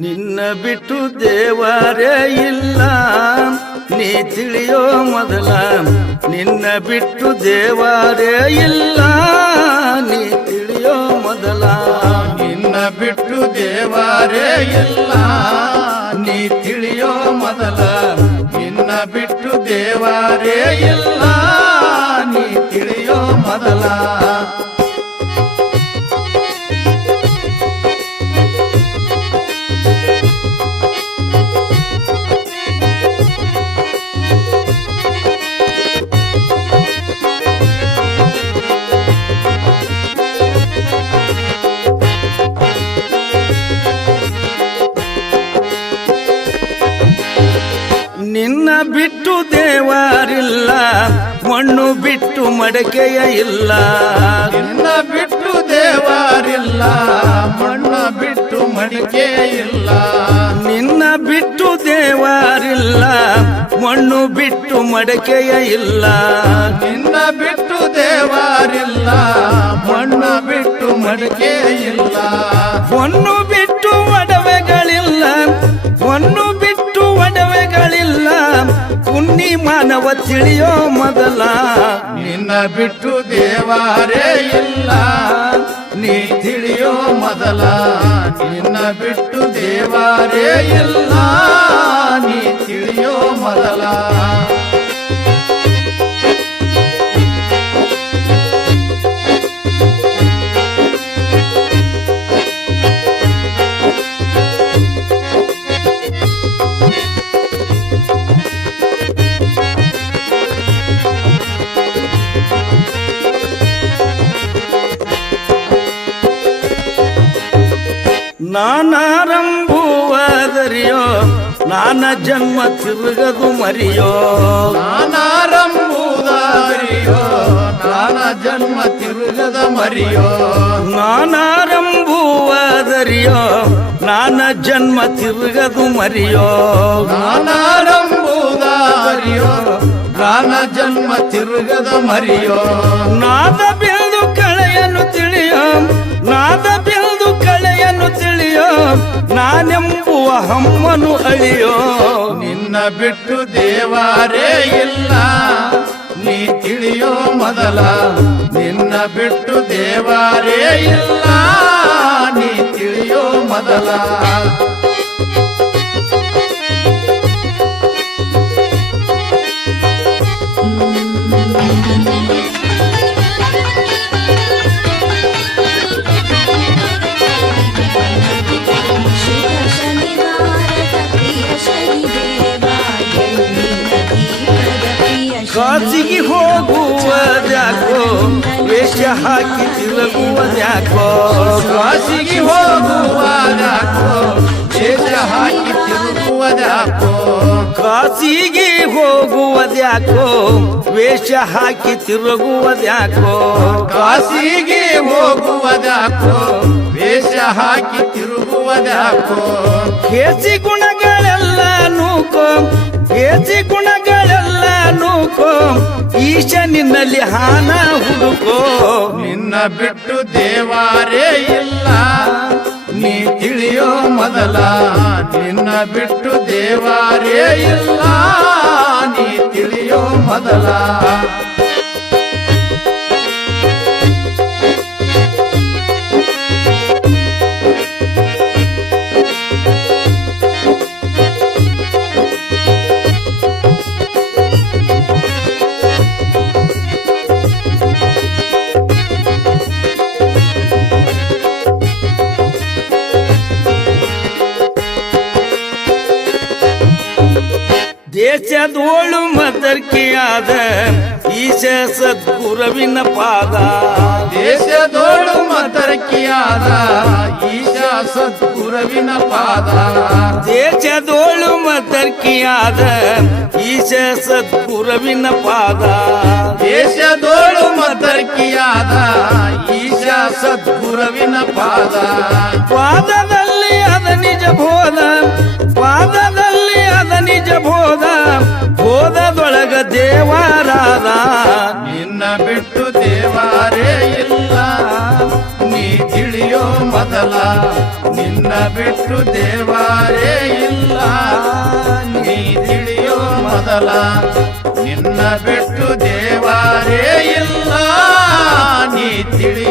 ನಿನ್ನ ಬಿಟ್ಟು ದೇವರೇ ಇಲ್ಲ. ನೀ ತಿಳಿಯೋ ಮೊದಲ ನಿನ್ನ ಬಿಟ್ಟು ದೇವರೇ ಇಲ್ಲ. ನೀ ತಿಳಿಯೋ ಮೊದಲ ನಿನ್ನ ಬಿಟ್ಟು ದೇವರೇ ಇಲ್ಲ. ನೀ ತಿಳಿಯೋ ಮೊದಲ ನಿನ್ನ ಬಿಟ್ಟು ದೇವರೇ ಇಲ್ಲ. ನೀ ತಿಳಿಯೋ ಮೊದಲ ಬಿಟ್ಟು ದೇವರಿಲ್ಲ ಮಣ್ಣು ಬಿಟ್ಟು ಮಡಕೆಯ ಇಲ್ಲ. ನಿನ್ನ ಬಿಟ್ಟು ದೇವರಿಲ್ಲ ಮಣ್ಣ ಬಿಟ್ಟು ಮಡಿಕೆ ಇಲ್ಲ. ನಿನ್ನ ಬಿಟ್ಟು ದೇವರಿಲ್ಲ ಮಣ್ಣು ಬಿಟ್ಟು ಮಡಕೆಯ ಇಲ್ಲ. ನಿನ್ನ ಬಿಟ್ಟು ದೇವರಿಲ್ಲ ಪುಣ್ಯ ಮಾನವ ತಿಳಿಯೋ ಮೊದಲ. ನಿನ್ನ ಬಿಟ್ಟು ದೇವಾರೇ ಇಲ್ಲ. ನೀ ತಿಳಿಯೋ ಮೊದಲ. ನಿನ್ನ ಬಿಟ್ಟು ದೇವಾರೇ ಇಲ್ಲ. ನೀ ತಿಳಿಯೋ ಮೊದಲ. ನಾನಾರಂಭುವದರಿಯೋ ನಾನ ಜನ್ಮ ತಿರುಗದು ಮರಿಯೋ ನಾನಾರಂಬುದಾರಿಯೋ ನಾನ ಜನ್ಮ ತಿರುಗದ ಮರಿಯೋ ನಾನಾರಂಭುವದರಿಯೋ ನಾನ ಜನ್ಮ ತಿರುಗದು ಮರಿಯೋ ನಾನಾರಂಬುದಾರಿಯೋ ನಾನ ಜನ್ಮ ತಿರುಗದ ಮರಿಯೋ ನಾದ ಬಿಲ್ದು ಕಳೆಯನ್ನು ತಿಳಿಯೋ ಹಮ್ಮನು ಅಳಿಯೋ. ನಿನ್ನ ಬಿಟ್ಟು ದೇವಾರೇ ಇಲ್ಲ. ನೀ ತಿಳಿಯೋ ಮೊದಲ, ನಿನ್ನ ಬಿಟ್ಟು ದೇವಾರೇ ಇಲ್ಲ. ನೀ ತಿಳಿಯೋ ಮೊದಲ. ವೇಷ ಹಾಕಿ ತಿರುಗುವುದ್ಯಾಕೋ ಕಾಸಿಗೆ ಹೋಗುವುದಾಕೋ ವೇಷ ಹಾಕಿ ತಿರುಗುವುದಾಕೋ ಕಾಸಿಗೆ ಹೋಗುವದ್ಯಾಕೋ ವೇಷ ಹಾಕಿ ತಿರುಗುವುದ್ಯಾಕೋ ಕಾಸಿಗೆ ಹೋಗುವುದಾಕೋ ವೇಷ ಹಾಕಿ ತಿರುಗುವುದಾಕೋ ಕೇಸಿ ಗುಣಗಳೆಲ್ಲ ನೂಕೋ. ಕೇಸಿ ಗುಣಗಳೆಲ್ಲ ನೂಕೋ ಈಶ ನಿನ್ನಲ್ಲಿ ಹಾನ ಹುಡುಕೋ. ನಿನ್ನ ಬಿಟ್ಟು ದೇವಾರೇ ಇಲ್ಲ, ನೀ ತಿಳಿಯೋ ಮೊದಲ. ನಿನ್ನ ಬಿಟ್ಟು ದೇವಾರೇ ಇಲ್ಲ, ನೀ ತಿಳಿಯೋ ಮೊದಲ. ದೇಶದೋಳು ಮದರ್ಕಿಯಾದ ಈಶ ಸದ್ಗುರವಿನ ಪಾದ. ದೇಶದೋಳು ಮತರಕಿಯಾದ ಈಶ ಸದ್ಗುರವಿನ ಪಾದ. ದೇಶದೋಳು ಮದರ್ಕಿಯಾದ ಈಶ ಸದ್ಗುರವಿನ ಪಾದ. ದೇಶದೋಳು ಮತರಕಿಯಾದ ಈಶ ಸದ್ಗುರವಿನ ಪಾದ. ಪಾದದಲ್ಲಿ ಅದ ನಿಜ ಬೋಧ ಮೊದಲ ನಿನ್ನ ಬಿಟ್ಟು ದೇವಾರೇ ಇಲ್ಲ. ನೀ ತಿಳಿಯೋ ಮೊದಲ. ನಿನ್ನ ಬಿಟ್ಟು ದೇವಾರೇ ಇಲ್ಲ. ನೀ ತಿಳಿಯೋ